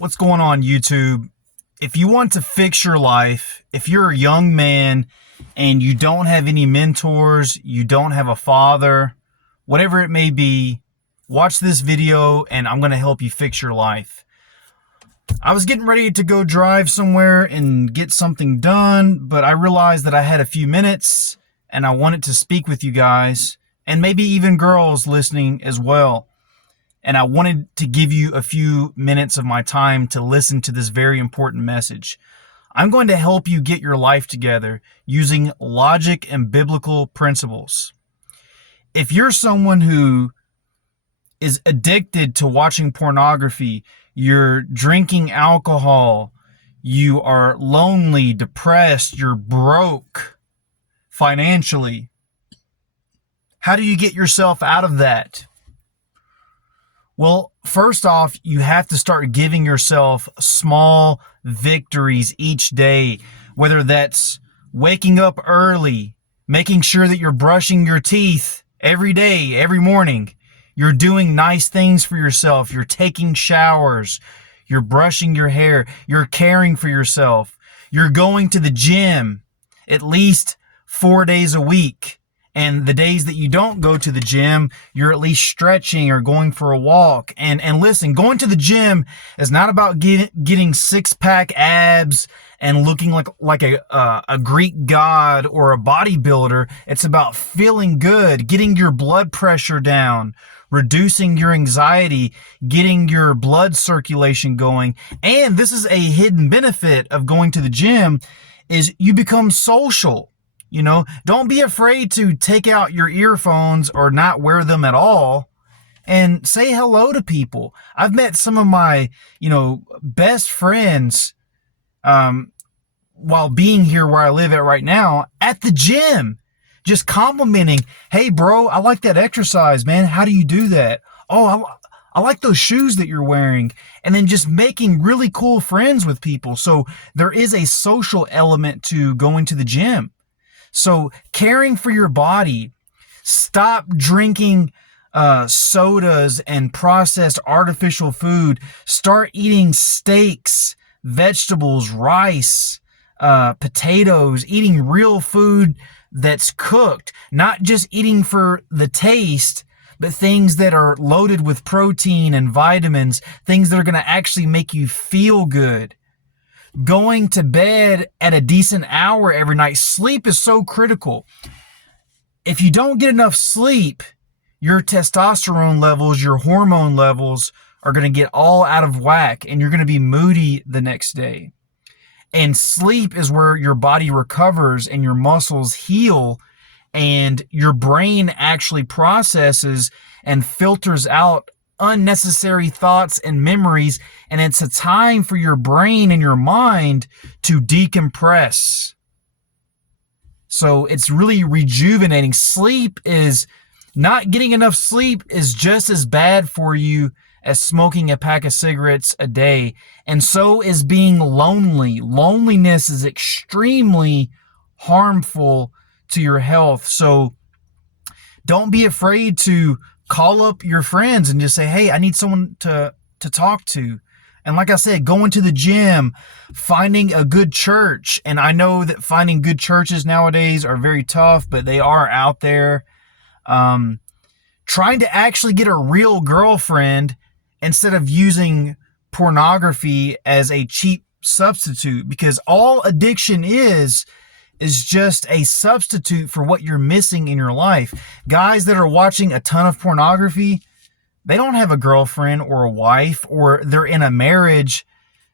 What's going on, YouTube? If you want to fix your life, if you're a young man and you don't have any mentors, you don't have a father, whatever it may be, watch this video and I'm going to help you fix your life. I was getting ready to go drive somewhere and get something done, but I realized that I had a few minutes and I wanted to speak with you guys and maybe even girls listening as well. And I wanted to give you a few minutes of my time to listen to this very important message. I'm going to help you get your life together using logic and biblical principles. If you're someone who is addicted to watching pornography, you're drinking alcohol, you are lonely, depressed, you're broke financially, how do you get yourself out of that? Well, first off, you have to start giving yourself small victories each day, whether that's waking up early, making sure that you're brushing your teeth every day, every morning. You're doing nice things for yourself. You're taking showers. You're brushing your hair. You're caring for yourself. You're going to the gym at least 4 days a week. And the days that you don't go to the gym, you're at least stretching or going for a walk. And listen, going to the gym is not about getting six-pack abs and looking like a Greek god or a bodybuilder. It's about feeling good, getting your blood pressure down, reducing your anxiety, getting your blood circulation going. And this is a hidden benefit of going to the gym is you become social. You know, don't be afraid to take out your earphones or not wear them at all and say hello to people. I've met some of my, best friends while being here where I live at right now at the gym, just complimenting, hey, bro, I like that exercise, man. How do you do that? Oh, I like those shoes that you're wearing. And then just making really cool friends with people. So there is a social element to going to the gym. So caring for your body, stop drinking sodas and processed artificial food. Start eating steaks, vegetables, rice, potatoes, eating real food that's cooked, not just eating for the taste, but things that are loaded with protein and vitamins, things that are going to actually make you feel good. Going to bed at a decent hour every night. Sleep is so critical. If you don't get enough sleep, your testosterone levels, your hormone levels are going to get all out of whack and you're going to be moody the next day. And sleep is where your body recovers and your muscles heal and your brain actually processes and filters out unnecessary thoughts and memories, and it's a time for your brain and your mind to decompress. So it's really rejuvenating. Not getting enough sleep is just as bad for you as smoking a pack of cigarettes a day, and so is being lonely. Loneliness is extremely harmful to your health. So don't be afraid to call up your friends and just say, hey, I need someone to talk to. And like I said, going to the gym, finding a good church. And I know that finding good churches nowadays are very tough, but they are out there. Trying to actually get a real girlfriend instead of using pornography as a cheap substitute, because all addiction is just a substitute for what you're missing in your life. Guys that are watching a ton of pornography, they don't have a girlfriend or a wife, or they're in a marriage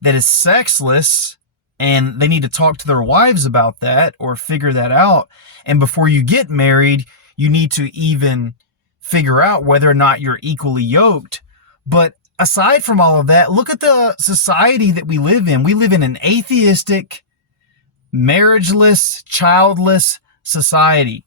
that is sexless and they need to talk to their wives about that or figure that out. And before you get married, you need to even figure out whether or not you're equally yoked. But aside from all of that, look at the society that we live in. We live in an atheistic, marriageless, childless society.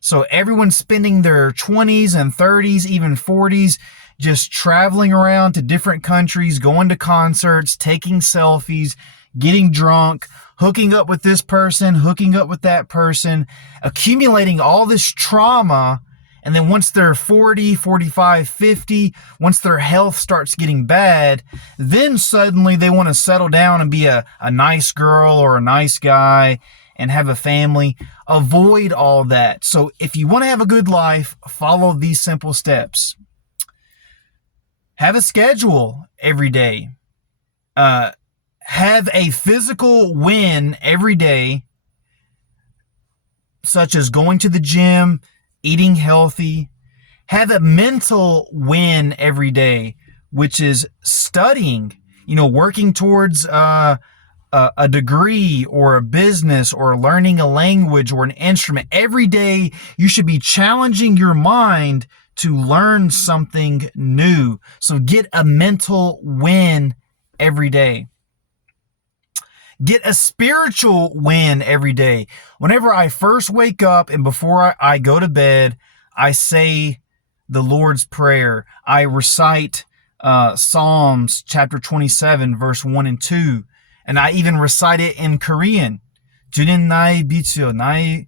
So everyone's spending their 20s and 30s, even 40s, just traveling around to different countries, going to concerts, taking selfies, getting drunk, hooking up with this person, hooking up with that person, accumulating all this trauma And then once they're 40, 45, 50, once their health starts getting bad, then suddenly they want to settle down and be a nice girl or a nice guy and have a family. Avoid all that. So if you want to have a good life, follow these simple steps. Have a schedule every day. Have a physical win every day, such as going to the gym, eating healthy. Have a mental win every day, which is studying, working towards a degree or a business or learning a language or an instrument. Every day you should be challenging your mind to learn something new. So get a mental win every day. Get a spiritual win every day. Whenever I first wake up and before I go to bed, I say the Lord's Prayer. I recite Psalms chapter 27, verse 1 and 2. And I even recite it in Korean. 주님 나의 빛이요 나의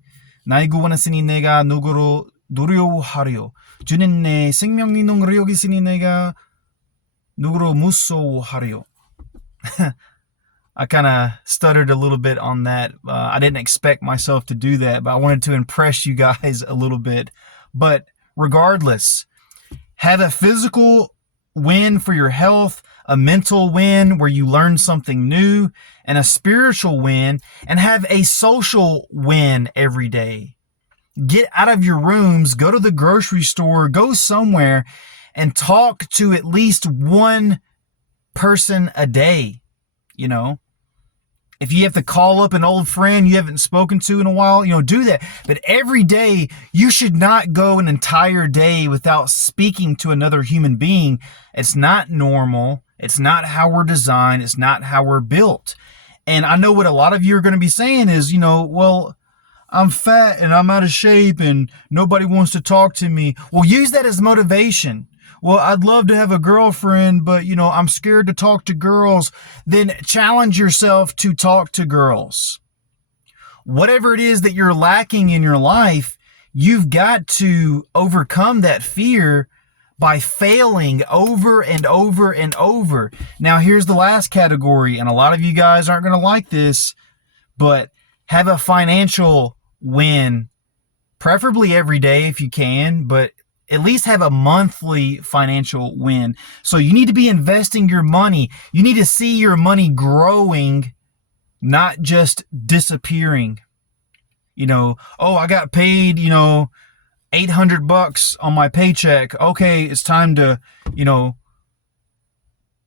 구원하시니 내가 누구로 두려워하리요. 주님 내 생명이 능력이 여기시니 내가 누구로 무서워하리요. I kind of stuttered a little bit on that. I didn't expect myself to do that, but I wanted to impress you guys a little bit. But regardless, have a physical win for your health, a mental win where you learn something new, and a spiritual win, and have a social win every day. Get out of your rooms, go to the grocery store, go somewhere, and talk to at least one person a day. If you have to call up an old friend you haven't spoken to in a while, do that. But every day, you should not go an entire day without speaking to another human being. It's not normal. It's not how we're designed. It's not how we're built. And I know what a lot of you are going to be saying is, well, I'm fat and I'm out of shape and nobody wants to talk to me. Well, use that as motivation. Well, I'd love to have a girlfriend, but, I'm scared to talk to girls. Then challenge yourself to talk to girls. Whatever it is that you're lacking in your life, you've got to overcome that fear by failing over and over and over. Now, here's the last category, and a lot of you guys aren't going to like this, but have a financial win, preferably every day if you can, but at least have a monthly financial win. So you need to be investing your money. You need to see your money growing, not just disappearing. I got paid, $800 on my paycheck. Okay, it's time to,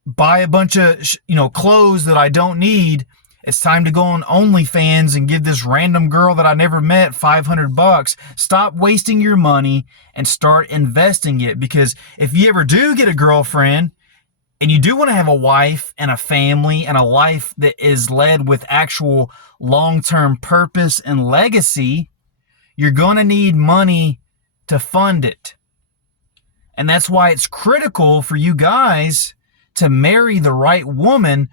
buy a bunch of, clothes that I don't need. It's time to go on OnlyFans and give this random girl that I never met $500. Stop wasting your money and start investing it. Because if you ever do get a girlfriend and you do want to have a wife and a family and a life that is led with actual long-term purpose and legacy, you're going to need money to fund it. And that's why it's critical for you guys to marry the right woman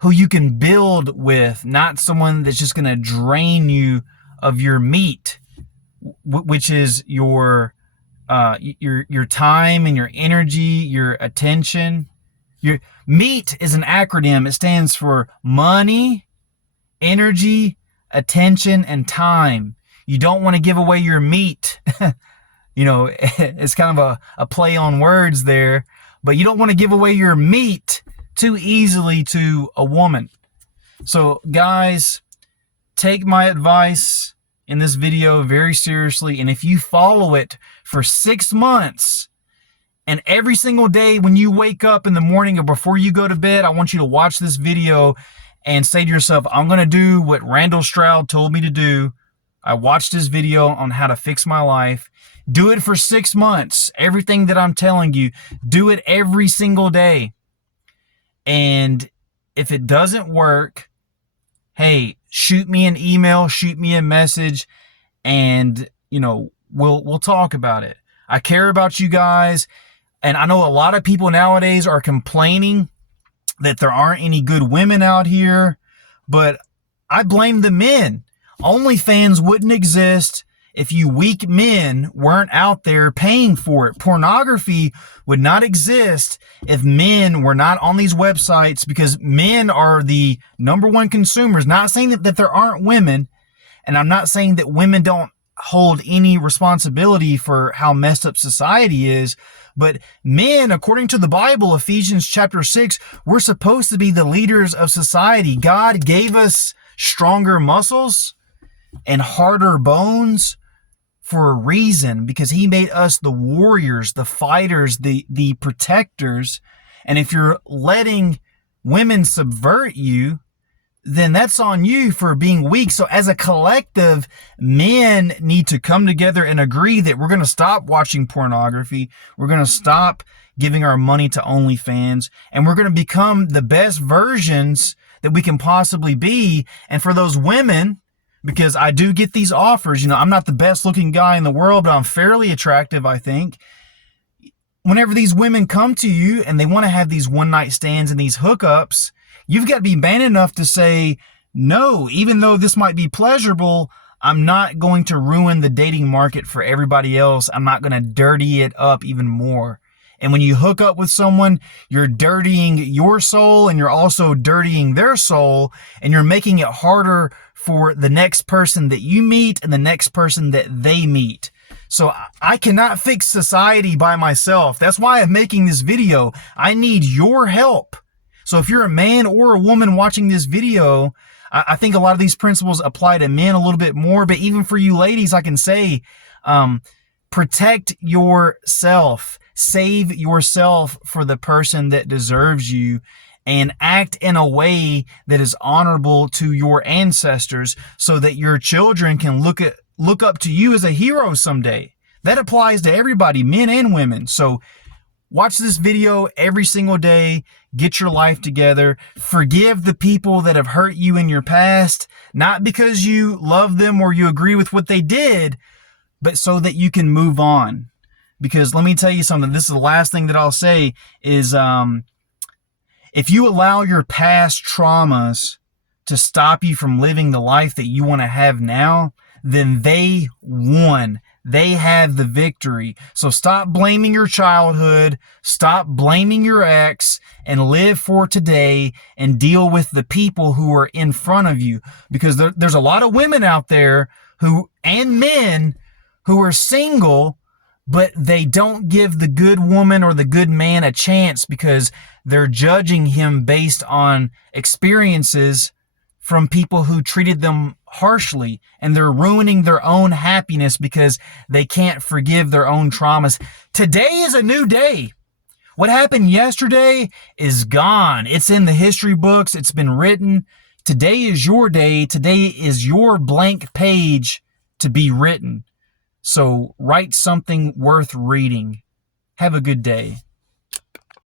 who you can build with, not someone that's just going to drain you of your meat, which is your time and your energy, your attention. Your MEAT is an acronym. It stands for money, energy, attention, and time. You don't want to give away your meat. It's kind of a play on words there, but you don't want to give away your meat too easily to a woman. So guys, take my advice in this video very seriously. And if you follow it for 6 months, and every single day when you wake up in the morning or before you go to bed, I want you to watch this video and say to yourself, I'm going to do what Randall Stroud told me to do. I watched his video on how to fix my life. Do it for 6 months. Everything that I'm telling you, do it every single day. And if it doesn't work, hey, shoot me an email, shoot me a message, and, we'll talk about it. I care about you guys. And I know a lot of people nowadays are complaining that there aren't any good women out here, but I blame the men. OnlyFans wouldn't exist if you weak men weren't out there paying for it. Pornography would not exist if men were not on these websites, because men are the number one consumers. Not saying that there aren't women, and I'm not saying that women don't hold any responsibility for how messed up society is, but men, according to the Bible, Ephesians chapter 6, we're supposed to be the leaders of society. God gave us stronger muscles and harder bones for a reason, because he made us the warriors, the fighters, the protectors. And if you're letting women subvert you, then that's on you for being weak. So as a collective, men need to come together and agree that we're going to stop watching pornography. We're going to stop giving our money to OnlyFans, and we're going to become the best versions that we can possibly be. And for those women, because I do get these offers, you know, I'm not the best looking guy in the world, but I'm fairly attractive, I think. Whenever these women come to you and they want to have these one night stands and these hookups, you've got to be man enough to say, no, even though this might be pleasurable, I'm not going to ruin the dating market for everybody else. I'm not going to dirty it up even more. And when you hook up with someone, you're dirtying your soul, and you're also dirtying their soul, and you're making it harder for the next person that you meet and the next person that they meet. So I cannot fix society by myself. That's why I'm making this video. I need your help. So if you're a man or a woman watching this video, I think a lot of these principles apply to men a little bit more, but even for you ladies, I can say, protect yourself. Save yourself for the person that deserves you, and act in a way that is honorable to your ancestors, so that your children can look up to you as a hero someday. That applies to everybody, men and women. So watch this video every single day. Get your life together. Forgive the people that have hurt you in your past, not because you love them or you agree with what they did, but so that you can move on. Because let me tell you something, this is the last thing that I'll say, is if you allow your past traumas to stop you from living the life that you want to have now, then they won. They have the victory. So stop blaming your childhood, stop blaming your ex, and live for today and deal with the people who are in front of you. Because there's a lot of women out there and men who are single, but they don't give the good woman or the good man a chance because they're judging him based on experiences from people who treated them harshly, and they're ruining their own happiness because they can't forgive their own traumas. Today is a new day. What happened yesterday is gone. It's in the history books. It's been written. Today is your day. Today is your blank page to be written. So write something worth reading. Have a good day.